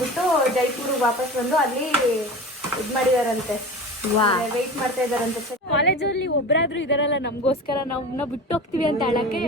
ಅಂದ್ಬಿಟ್ಟು ಜೈಪುರ್ಗೆ ವಾಪಸ್ ಬಂದು ಅಲ್ಲಿ ಇದು ಮಾಡಿದಾರಂತೆ, ವೆಯ್ಟ್ ಮಾಡ್ತಾ ಇದಾರಂತೆ. ಕಾಲೇಜಲ್ಲಿ ಒಬ್ಬರಾದ್ರೂ ಇದಾರಲ್ಲ ನಮಗೋಸ್ಕರ, ನಾವು ಬಿಟ್ಟು ಹೋಗ್ತೀವಿ ಅಂತ ಹೇಳಕ್ಕೆ.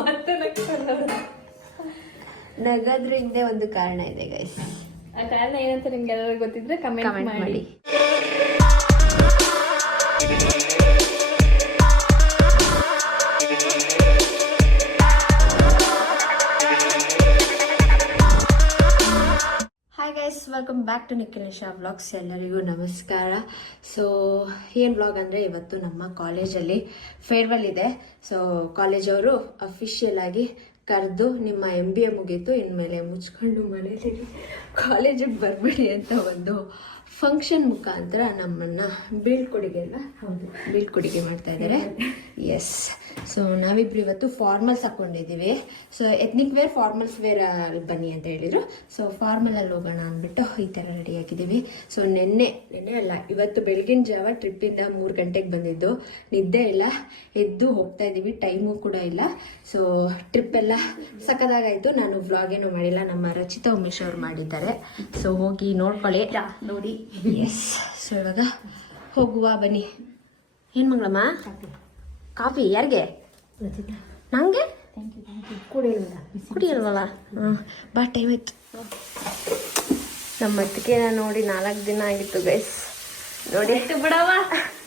ಮತ್ತೆ ನಗಾದ್ರೂ ಹಿಂದೆ ಒಂದು ಕಾರಣ ಇದೆ ಗೈಸ್. ಆ ಕಾರಣ ಏನಂತ ನಿಮ್ಗೆ ಎಲ್ಲರಿಗೂ ಗೊತ್ತಿದ್ರೆ ಕಮೆಂಟ್ ಮಾಡಿ. Hi guys, welcome back to Nikhilesh vlogs. ಎಲ್ಲರಿಗೂ ನಮಸ್ಕಾರ. ಸೊ ಏನು ವ್ಲಾಗ್ ಅಂದರೆ, ಇವತ್ತು ನಮ್ಮ ಕಾಲೇಜಲ್ಲಿ ಫೇರ್ವೆಲ್ ಇದೆ. ಸೊ ಕಾಲೇಜವರು ಅಫಿಷಿಯಲ್ ಆಗಿ ಕರೆದು ನಿಮ್ಮ MBA ಮುಗೀತು, ಇನ್ಮೇಲೆ ಮುಚ್ಕೊಂಡು ಮನೇಲಿ ಕಾಲೇಜಿಗೆ ಬರಬೇಡಿ ಅಂತ ಒಂದು ಫಂಕ್ಷನ್ ಮುಖಾಂತರ ನಮ್ಮನ್ನು ಬೀಳ್ಕೊಡುಗೆ ಮಾಡ್ತಾ ಇದ್ದಾರೆ. ಎಸ್, ಸೊ ನಾವಿಬ್ರು ಇವತ್ತು ಫಾರ್ಮಲ್ಸ್ ಹಾಕ್ಕೊಂಡಿದ್ದೀವಿ. So ethnic wear, formals wear ಬನ್ನಿ ಅಂತ ಹೇಳಿದರು. ಸೊ ಫಾರ್ಮಲಲ್ಲಿ ಹೋಗೋಣ ಅಂದ್ಬಿಟ್ಟು ಈ ಥರ ರೆಡಿ ಆಗಿದ್ದೀವಿ. ಸೊ ನೆನ್ನೆ ಅಲ್ಲ, ಇವತ್ತು ಬೆಳಗಿನ ಜಾವ ಟ್ರಿಪ್ಪಿಂದ 3 ಗಂಟೆಗೆ ಬಂದಿದ್ದು, ನಿದ್ದೆ ಇಲ್ಲ, ಎದ್ದು ಹೋಗ್ತಾ ಇದ್ದೀವಿ, ಟೈಮು ಕೂಡ ಇಲ್ಲ. ಸೊ ಟ್ರಿಪ್ ಎಲ್ಲ ಸಕ್ಕದಾಗಾಯಿತು. ನಾನು ವ್ಲಾಗ್ ಏನೂ ಮಾಡಿಲ್ಲ, ನಮ್ಮ ರಚಿತಾ ಉಮೇಶ್ ಅವ್ರು ಮಾಡಿದ್ದಾರೆ. ಸೊ ಹೋಗಿ ನೋಡ್ಕೊಳ್ಳಿ, ನೋಡಿ. ಎಸ್, ಸೊ ಇವಾಗ ಹೋಗುವ ಬನ್ನಿ. ಏನು ಮಂಗಳಮ್ಮ? ಕಾಫಿ ಯಾರಿಗೆ? ನಂಗೆ ಕುಡಿಯಲ್ವಲ್ಲ? ಬಾ, ಟೈಮ್ ಆಯ್ತು. ನಮ್ಮ ಅತ್ತಿಗೆನ ನೋಡಿ 4 ದಿನ ಆಗಿತ್ತು ಗೈಸ್. ನೋಡಿ ಬಿಡವ,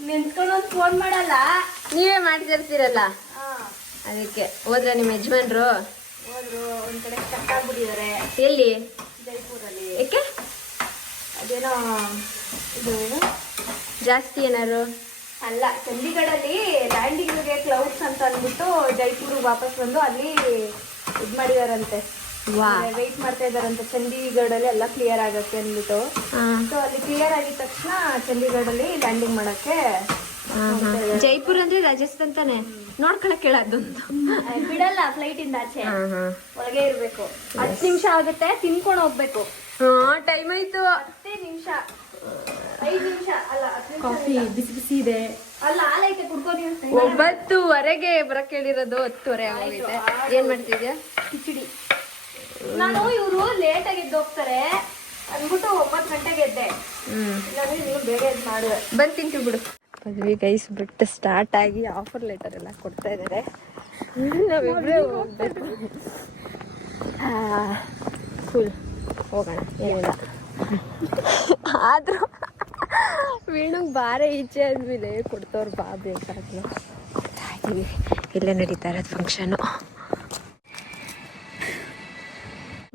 ನಿಂತ್ಕೊಂಡು ಫೋನ್ ಮಾಡಲ್ಲ, ನೀವೇ ಮಾಡ್ತಿರ್ತೀರಲ್ಲ, ಅದಕ್ಕೆ. ಹೋದ್ರ ನಿಮ್ಮ ಯಜಮಾನ್ರು? ಹೋದ್ರು, ಒಂದ್ ಕಡೆ ಸ್ಟಕ್ ಆಗ್ಬಿಟ್ಟಿದ್ದಾರೆ. ಎಲ್ಲಿ? ಜೈಪುರಲ್ಲಿ. ಏಕೆ? ಅದೇನೋ ಇದು ಜಾಸ್ತಿ ಏನಾರು ಅಲ್ಲ, ಚಂಡೀಗಢಲ್ಲಿ ಲ್ಯಾಂಡಿಂಗ್ಗೆ ಕ್ಲೌಡ್ಸ್ ಅಂತ ಅಂದ್ಬಿಟ್ಟು ಜೈಪುರ್ಗೆ ವಾಪಸ್ ಬಂದು ಅಲ್ಲಿ ಇದು ಮಾಡಿದಾರಂತೆ, ವೆಯ್ಟ್ ಮಾಡ್ತಾ ಇದಾರಂತೆ. ಚಂಡೀಗಢಲ್ಲಿ ಎಲ್ಲ ಕ್ಲಿಯರ್ ಆಗತ್ತೆ ಅಂದ್ಬಿಟ್ಟು. ಸೊ ಅಲ್ಲಿ ಕ್ಲಿಯರ್ ಆಗಿದ ತಕ್ಷಣ ಚಂಡೀಗಢಲ್ಲಿ ಲ್ಯಾಂಡಿಂಗ್ ಮಾಡಕ್ಕೆ. ಜೈಪುರ್ ಅಂದ್ರೆ ರಾಜಸ್ಥಾನ್ ತಾನೆ, ನೋಡ್ಕೊಳಕ್ ಹೇಳೋದೊಂದು. ಬಿಡಲ್ಲ ಫ್ಲೈಟ್ ಇಂದ ಆಚೆ, ಒಳಗೆ ಇರ್ಬೇಕು. 10 ನಿಮಿಷ ಆಗುತ್ತೆ, ತಿನ್ಕೊಂಡು ಹೋಗ್ಬೇಕು. ಟೈಮ್ ಆಯ್ತು. 10 ನಿಮಿಷ, 5 ನಿಮಿಷ ಅಲ್ಲ. ಕಾಫಿ ಬಿಸಿ ಬಿಸಿ ಇದೆ ಅಲ್ಲ, ಹಾಲೈತೆ ಕುಡ್ಕೋದಿ. 9:30ಗೆ ಬರಕ್ ಹೇಳಿರೋದು, 10:30 ಆಗೋಗಿದೆ. ಏನ್ ಮಾಡ್ತಿದ್ಯಾ? ಕಿಚಡಿ. ನಾನು ಇವರು ಲೇಟ್ ಆಗಿ ಎದ್ದು ಹೋಗ್ತಾರೆ ಅಂದ್ಬಿಟ್ಟು 9 ಗಂಟೆಗೆ ಎದ್ದೆ. ಇಲ್ಲಾಂದ್ರೆ ನೀವು ಬೇಗ ಎದ್ದು ಮಾಡುವೆ. ಬಂದು ತಿಂತೀವಿ ಬಿಡು. ಪದವಿ ಗೈಸ್ ಬಿಟ್ಟು ಸ್ಟಾರ್ಟ್ ಆಗಿ ಆಫರ್ ಲೆಟರ್ ಎಲ್ಲ ಕೊಡ್ತಾ ಇದ್ದಾರೆ. ನಾವಿಬ್ರೇ ಹೋಗ್ಬೇಕು. ಫುಲ್ ಹೋಗೋಣ, ಏನಿಲ್ಲ. ಆದ್ರೂ ವೀಣುಗ್ ಬಾರೆ ಈಚೆ ಆದ್ಮೇಲೆ ಕೊಡ್ತವ್ರು ಬಾ ಬೇಕಾದ್ಲು. ಇಲ್ಲೇ ನಡೀತಾ ಇರೋದು ಫಂಕ್ಷನು.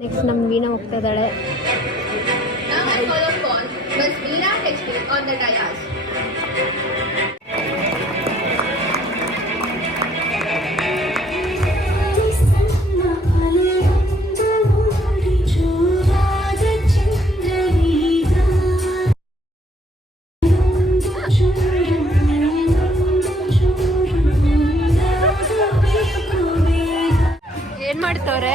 ನೆಕ್ಸ್ಟ್ ನಮ್ಮ ವೀಣಾ ಹೋಗ್ತಾ ಇದ್ದಾಳೆ. ಏನ್ ಮಾಡ್ತವ್ರೆ?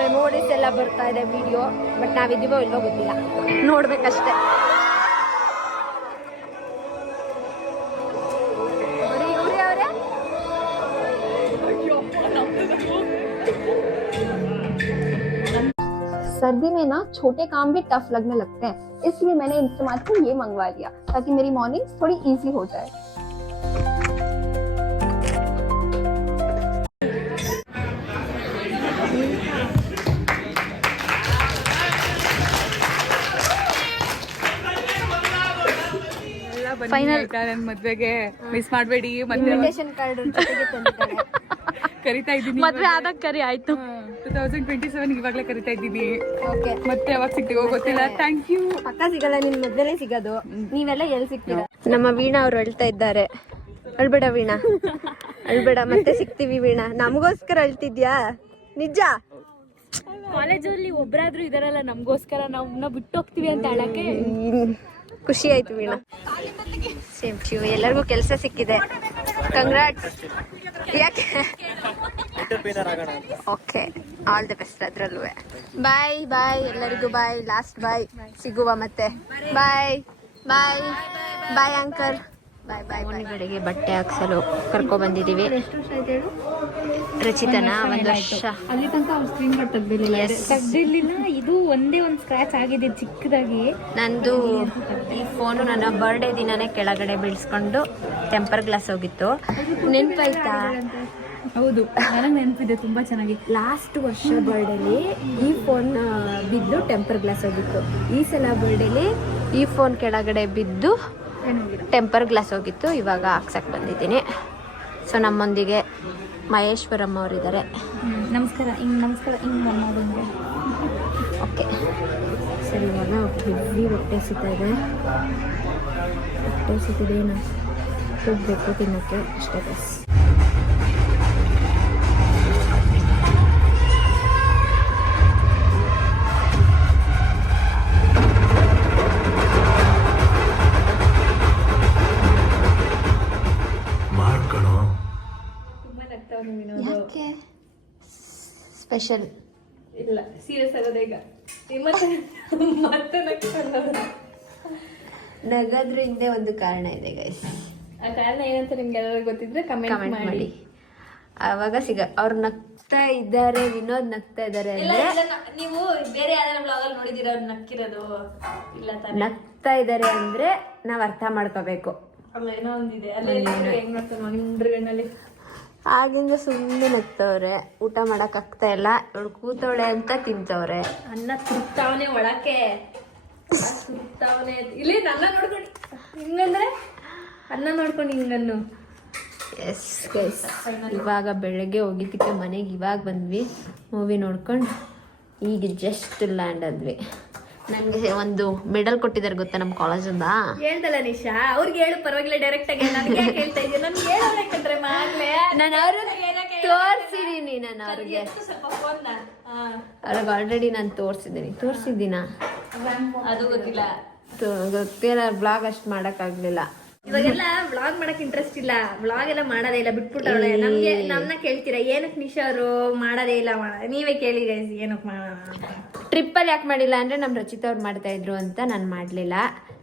ಮೆಮೊರೀಸ್ ಎಲ್ಲ ಬರ್ತಾ ಇದೆ ವಿಡಿಯೋ, ಬಟ್ ನಾವಿದ್ದೀವೋ ಇಲ್ಲೋ ಗೊತ್ತಿಲ್ಲ, ನೋಡ್ಬೇಕಷ್ಟೇ. सर्दी में ना छोटे काम भी टफ लगने लगते हैं, इसलिए मैंने इंस्टामार्ट से ये मंगवा लिया ताकि मेरी मॉर्निंग थोड़ी इजी हो जाए। ಫೈನಲ್ ಮದ್ವೆಗೆ ಮಿಸ್ ಮಾಡಬೇಡಿ. ಇನ್ವಿಟೇಷನ್ ಕಾರ್ಡ್ ಜೊತೆಗೆ ತಂದಿದ್ದಾರೆ. ಕರಿತಾ ಇದ್ದೀನಿ. ಮದ್ವೆ ಆದಾಗ ಕರಿ ಆಯ್ತು. 2027 ಇವಾಗ್ಲೇ ಕರಿತಾ ಇದ್ದೀನಿ. ಓಕೆ, ಮತ್ತೆ ಯಾವಾಗ ಸಿಗ್ತೀವೋ ಗೊತ್ತಿಲ್ಲ. Thank you. ಪಕ್ಕ ಸಿಗಲ್ಲ, ನಿನ್ ಮದ್ವೆನೇ ಸಿಗೋದು. ನೀವೆಲ್ಲ ಎಲ್ಲಿ ಸಿಗ್ತೀರಾ? ನಮ್ಮ ವೀಣಾ ಅವ್ರು ಅಳ್ತಾ ಇದ್ದಾರೆ. ಅಳ್ಬೇಡ ವೀಣಾ, ಅಳ್ಬೇಡ, ಮತ್ತೆ ಸಿಗ್ತೀವಿ ವೀಣಾ. ನಮಗೋಸ್ಕರ ಅಳ್ತಿದ್ಯಾ? ನಿಜ? ಕಾಲೇಜಲ್ಲಿ ಒಬ್ರಾದ್ರೂ ಇದಾರಲ್ಲ ನಮ್ಗೋಸ್ಕರ, ನಾವ್ ಬಿಟ್ಟು ಹೋಗ್ತೀವಿ ಅಂತ ಹೇಳಕ್ಕೆ ಖುಷಿ ಆಯ್ತು ವೀಣಾ. ಸೇಮ್ ಶಿವ, ಎಲ್ಲರಿಗೂ ಕೆಲಸ ಸಿಕ್ಕಿದೆ. ಕಂಗ್ರಾಟ್ಸ್. ಯಾಕೆ? ಓಕೆ, ಆಲ್ ದಿ ಬೆಸ್ಟ್ ಅದ್ರಲ್ಲೂ. ಬಾಯ್ ಬಾಯ್ ಎಲ್ಲರಿಗೂ, ಬಾಯ್. ಲಾಸ್ಟ್ ಬಾಯ್, ಸಿಗುವ ಮತ್ತೆ. ಬಾಯ್ ಬಾಯ್ ಬಾಯ್ ಅಂಕಲ್. ಬಾಯ್ ಬಾಯ್. ಮನೆಗಳಿಗೆ ಬಟ್ಟೆ ಹಾಕ್ಸಲು ಕರ್ಕೊ ಬಂದಿದ್ದೀವಿ ರಚಿತನ. 1 ವರ್ಷ ಅಲ್ಲಿ ತನಕ ಅವ್ರು ಸ್ಕ್ರೀನ್ ಕಾರ್ಡ್ ತೆಗ್ದಿರ್ಲಿಲ್ಲ. ಇದು ಒಂದೇ ಒಂದು ಸ್ಕ್ರಾಚ್ ಆಗಿದೆ ಚಿಕ್ಕದಾಗಿ. ನಂದು ಈ ಫೋನು ನನ್ನ ಬರ್ಡೇ ದಿನನೇ ಕೆಳಗಡೆ ಬೀಳ್ಸ್ಕೊಂಡು ಟೆಂಪರ್ ಗ್ಲಾಸ್ ಹೋಗಿತ್ತು. ನೆನ್ಪಾಯ್ತಾ? ಹೌದು, ನನಗೆ ನೆನಪಿದೆ ತುಂಬಾ ಚೆನ್ನಾಗಿ. ಲಾಸ್ಟ್ ವರ್ಷ ಬರ್ಡೇಲಿ ಈ ಫೋನ್ ಬಿದ್ದು ಟೆಂಪರ್ ಗ್ಲಾಸ್ ಹೋಗಿತ್ತು. ಈ ಸಲ ಬರ್ಡೇಲಿ ಈ ಫೋನ್ ಕೆಳಗಡೆ ಬಿದ್ದು ಟೆಂಪರ್ ಗ್ಲಾಸ್ ಹೋಗಿತ್ತು. ಇವಾಗ ಹಾಕ್ಸಕ್ ಬಂದಿದ್ದೀನಿ. ಸೊ ನಮ್ಮೊಂದಿಗೆ ಮಹೇಶ್ವರಮ್ಮ ಅವರಿದ್ದಾರೆ. ನಮಸ್ಕಾರ, ಹಿಂಗ್ ಮಾಡೋಂಗೆ. ಓಕೆ ಸರಿ, ಇವಾಗ ಹೆವಿ ಹೊಟ್ಟೆ ಸಿಗ್ತಾಯಿದೆ. ಹೊಟ್ಟೆ ಸಿಕ್ಕಿದೇನು ಹೋಗ್ಬೇಕು ತಿನ್ನೋಕ್ಕೆ ಅಷ್ಟೇ ಬಸ್. ಯಾಕೆ ಸ್ಪೆಷಲ್ ಇಲ್ಲ, ಸೀರಿಯಸ್ ಆಗೋದೇ ಈಗ. ಮತ್ತೆ ನಗದ್ರ ಹಿಂದೆ ಒಂದು ಕಾರಣ ಇದೆ ಗೈಸ್. ಆ ಕಾರಣ ಏನಂತ ನಿಮ್ಗೆ ಎಲ್ಲರಿಗೂ ಗೊತ್ತಿದ್ರೆ ಕಮೆಂಟ್ ಮಾಡಿ. ಅವಾಗ ಅವ್ರು ನಗ್ತಾ ಇದ್ದಾರೆ, ವಿನೋದ್ ನಗ್ತಾ ಇದ್ದಾರೆ ಅಂದ್ರೆ ನೀವು ಬೇರೆ ಯಾವ್ದಾರ ಬ್ಲಾಗಲ್ಲಿ ನೋಡಿದಿರ ಅವ್ರು ನಕ್ಕಿರೋದು? ಇಲ್ಲ ತಾನೆ. ನಗ್ತಾ ಇದ್ದಾರೆ ಅಂದ್ರೆ ನಾವ್ ಅರ್ಥ ಮಾಡ್ಕೋಬೇಕು. ಅಲ್ಲ, ಏನೋ ಒಂದಿದೆ. ಅಲ್ಲೇ ಹೆಂಗ್ ಮಾಡ್ತಾರೆ ಹಿಂದ್ರಗಣ್ಣಲ್ಲಿ. ಆಗಿಂದ ಸುಮ್ಮನೆ ನಗ್ತವ್ರೆ. ಊಟ ಮಾಡಕ್ ಆಗ್ತಾ ಇಲ್ಲ. ಇವಳು ಕೂತವಳೆ ಅಂತ ತಿಂತವ್ರೆ. ಅನ್ನ ತುರ್ತಾವನೆ ಒಳಕ್ಕೆ, ತುರ್ತಾವನೆ. ಇಲ್ಲಿ ಅನ್ನ ನೋಡ್ಕೊಂಡು ಹಿಂಗಂದ್ರೆ ಅನ್ನ ನೋಡ್ಕೊಂಡು ಹಿಂಗನ್ನು. ಎಸ್ ಗೈಸ್, ಇವಾಗ ಬೆಳಗ್ಗೆ ಹೋಗಿದ್ದಕ್ಕೆ ಮನೆಗೆ ಇವಾಗ ಬಂದ್ವಿ. ಮೂವಿ ನೋಡ್ಕೊಂಡು ಈಗ ಜಸ್ಟ್ ಲ್ಯಾಂಡ್ ಆದ್ವಿ. ನನಗೆ ಒಂದು ಮೆಡಲ್ ಕೊಟ್ಟಿದ್ದಾರೆ ಗೊತ್ತಾ ನಮ್ಮ ಕಾಲೇಜಿಂದ. ಹೇಳ್ದಲ್ಲ ನಿಶಾ, ಅವ್ರಿಗೆ ಹೇಳು ಪರವಾಗಿಲ್ಲ, ಡೈರೆಕ್ಟ್ ಆಗಿ. ನನಗೆ ಹೇಳ್ತಾ ಇದ್ದೀನಿ, ನನ್ಗೆ ಹೇಳಬೇಕಂದ್ರೆ ಮಾಡ್ಲೆ. ನಾನು ಅವ್ರಿಗೆ ತೋರಿಸಿದೀನಿ. ನಾನು ಅವ್ರಿಗೆ ಆಲ್ರೆಡಿ ನಾನು ತೋರಿಸಿದ್ದೀನ. ಅದು ಗೊತ್ತಿಲ್ಲ, ಗೊತ್ತಿಲ್ಲ. ಬ್ಲಾಗ್ ಅಷ್ಟು ಮಾಡೋಕ್ಕಾಗಲಿಲ್ಲ. ಇವಾಗೆಲ್ಲ ವ್ಲಾಗ್ ಮಾಡಕ್ ಇಂಟ್ರೆಸ್ಟ್ ಇಲ್ಲ. ವ್ಲಾಗ್ ಎಲ್ಲ ಮಾಡೋದೇ ಇಲ್ಲ, ಬಿಟ್ಬಿಟ್ಟವಳೆ. ನಮ್ಗೆ ನಮ್ಮನ್ನ ಕೇಳ್ತೀರಾ ಏನಕ್ಕೆ ನಿಶಾ ಅವರು ಮಾಡೋದೇ ಇಲ್ಲ? ನೀವೇ ಕೇಳಿ ಗೈಸ್, ಏನಕ್ಕೆ ಮಾಡೋಣ? ಟ್ರಿಪ್ಪಲ್ಲಿ ಯಾಕೆ ಮಾಡಿಲ್ಲ ಅಂದರೆ ನಮ್ಮ ರಚಿತಾ ಅವ್ರು ಮಾಡ್ತಾ ಇದ್ರು ಅಂತ ನಾನು ಮಾಡಲಿಲ್ಲ.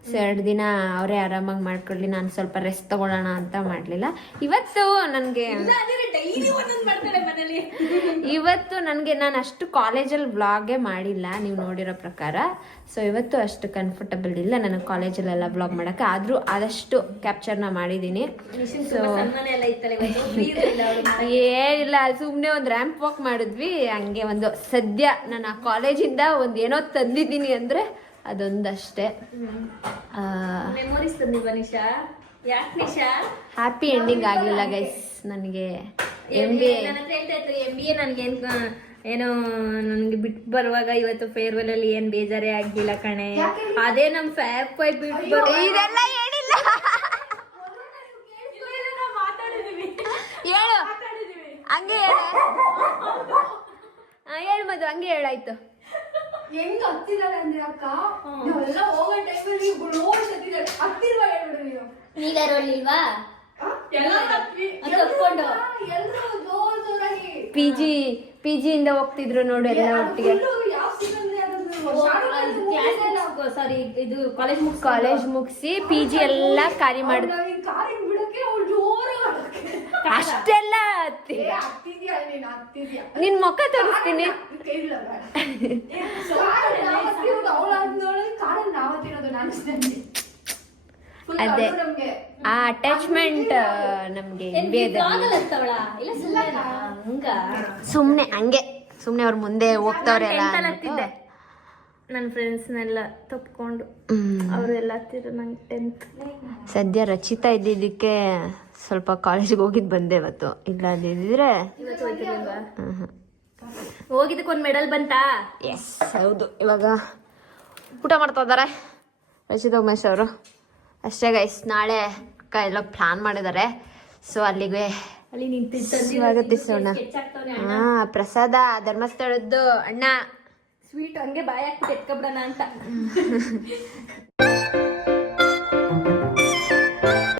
ಸೊ 2 ದಿನ ಅವರೇ ಆರಾಮಾಗಿ ಮಾಡ್ಕೊಳ್ಳಿ, ನಾನು ಸ್ವಲ್ಪ ರೆಸ್ಟ್ ತಗೊಳ್ಳೋಣ ಅಂತ ಮಾಡಲಿಲ್ಲ. ಇವತ್ತು ನನಗೆ ನಾನು ಅಷ್ಟು ಕಾಲೇಜಲ್ಲಿ ವ್ಲಾಗೇ ಮಾಡಿಲ್ಲ, ನೀವು ನೋಡಿರೋ ಪ್ರಕಾರ. ಸೊ ಇವತ್ತು ಅಷ್ಟು ಕಂಫರ್ಟಬಲ್ ಇಲ್ಲ ನನಗೆ ಕಾಲೇಜಲ್ಲೆಲ್ಲ ವ್ಲಾಗ್ ಮಾಡೋಕ್ಕೆ. ಆದರೂ ಆದಷ್ಟು ಕ್ಯಾಪ್ಚರ್ನ ಮಾಡಿದ್ದೀನಿ. ಸೊ ಏನಿಲ್ಲ, ಸುಮ್ಮನೆ ಒಂದು ರ್ಯಾಂಪ್ ವಾಕ್ ಮಾಡಿದ್ವಿ. ಹಂಗೆ ಒಂದು ಸದ್ಯ ನಾನು ಆ ಕಾಲೇಜಿಂದ ಒಂದು ಏನೋ ತಂದಿದ್ದೀನಿ ಅಂದರೆ ಅದೊಂದಷ್ಟೇ. ಮೆಮೊರೀಸ್ ತಂದಿಲ್ವಾ ನಿಶಾ? ಯಾಕೆ ನಿಶಾ? ಹ್ಯಾಪಿ ಎಂಡಿಂಗ್ ಆಗಲಿಲ್ಲ ಗೈಸ್ ನನಗೆ. MBA ನನಗೆ ಏನೋ ನನಗೆ ಬಿಟ್ಟು ಬರುವಾಗ ಇವತ್ತು ಫೇರ್ವೆಲ್ ಅಲ್ಲಿ ಏನ್ ಬೇಜಾರೇ ಆಗಿಲ್ಲ ಕಣೆ. ಅದೇ ನಮ್ ಫ್ಯಾಪ್ ಬಿಟ್ಟು ಇದೆಲ್ಲ ಹೇಳಿಲ್ಲ. ಹೇಳು, ಹಂಗೆ ಹೇಳು ಮದು, ಹಂಗೆ ಹೇಳಾಯ್ತು. ಹೆಂಗ್ ಹತ್ತಿದಾಳೆ ಅಂದ್ರೆ ಅಕ್ಕ, ನಾವೆಲ್ಲ ಹೋಗೋ ಟೈಮಲ್ಲಿ ಹತ್ತಿರುವ ಹೇಳ್ಬಿಡು ನೀವು. ನೀಗಾರಲ್ಲಿಲ್ವಾ? PG ಇಂದ ಹೋಗ್ತಿದ್ರು ನೋಡು ಎಲ್ಲ ಒಟ್ಟಿಗೆ. ಸಾರಿ, ಇದು ಕಾಲೇಜ್ ಮುಗಿಸಿ PG ಎಲ್ಲ ಖಾಲಿ ಮಾಡಿ ಅಷ್ಟೆಲ್ಲ ನಿನ್ ಮುಖ ತೋರಿಸ್ತೀನಿ. ಅದೇ ಆ ಅಟ್ಯಾಚ್ಮೆಂಟ್ ನಮ್ಗೆ ಸುಮ್ನೆ ಹಂಗೆ ಸುಮ್ನೆ ಅವ್ರ ಮುಂದೆ ಹೋಗ್ತವ್ರೆಲ್ಲ ನನ್ನ ಫ್ರೆಂಡ್ಸ್ನೆಲ್ಲ ತಪ್ಕೊಂಡು ಅವರೆಲ್ಲ ಹತ್ತಿರ ನಂಗೆ 10th. ಸದ್ಯ ರಚಿತಾ ಇದ್ದಿದ್ದಕ್ಕೆ ಸ್ವಲ್ಪ ಕಾಲೇಜಿಗೆ ಹೋಗಿದ್ದು ಬಂದೆ ಇವತ್ತು. ಇಲ್ಲ ಅಂದಿದ್ರೆ ಇವತ್ತು ಹೋಯ್ತಿರ್ಲಿಲ್ವಾ? ಹೋಗಿದ್ದಕ್ಕೊಂದು ಮೆಡಲ್ ಬಂತಾ? ಎಸ್ ಹೌದು. ಇವಾಗ ಊಟ ಮಾಡ್ತಾ ಇದ್ದಾರೆ ರಚಿತ ಉಮೇಶ್ ಅವರು. ಅಷ್ಟೇ ಗೈಸ್, ನಾಳೆ ಅಕ್ಕ ಎಲ್ಲ ಪ್ಲಾನ್ ಮಾಡಿದ್ದಾರೆ. ಸೊ ಅಲ್ಲಿಗೆ ಅಲ್ಲಿ ನಿಂತಿದ್ದ ಸ್ವಾಗತಿಸೋಣ. ಹಾ, ಪ್ರಸಾದ ಧರ್ಮಸ್ಥಳದ್ದು ಅಣ್ಣ ಸ್ವೀಟ್ ಹಂಗೆ ಬಾಯಿ ಹಾಕ್ಬಿಟ್ಟು ಎತ್ಕೊಬಿಡೋಣ ಅಂತ.